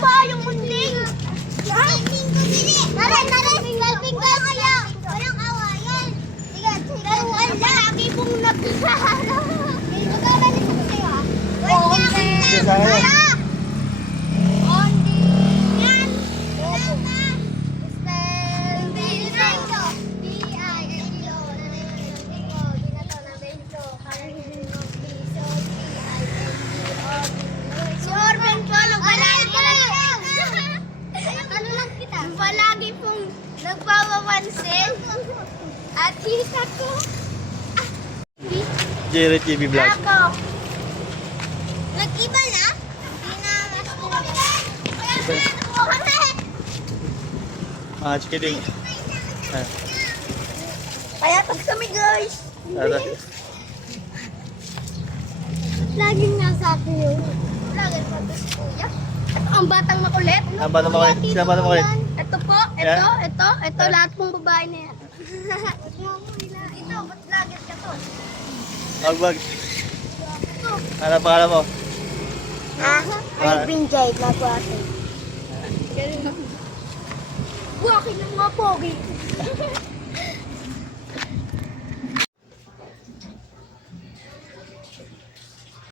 ba yung munding? Galping ko kaya. Walang awayan. Sige, laruan lang. Lagi pong nagkakala. Magkakalit ako sa'yo ha. Sige, sa akin. Yan. Binato. B-I-N-T-O. Binato na bento. Binato. Si Orben po, palagi pong nagpapapansin. At kita ko. Jerry TV Vlog. Ako. Nag-iba na? Hindi na mas Chikiting. Kaya pag kami guys. Ano? Laging nasa akin yun. Laging pag si Kuya. Ang batang makulit. Ang batang makulit. Sino ang batang makulit? Ito po, ito, lahat pong babae na yan. Ito, ba't lagit ka to? Wag. Ano pangalan mo? Alvin Jade na buwaki. Buwaki ng mga pogi.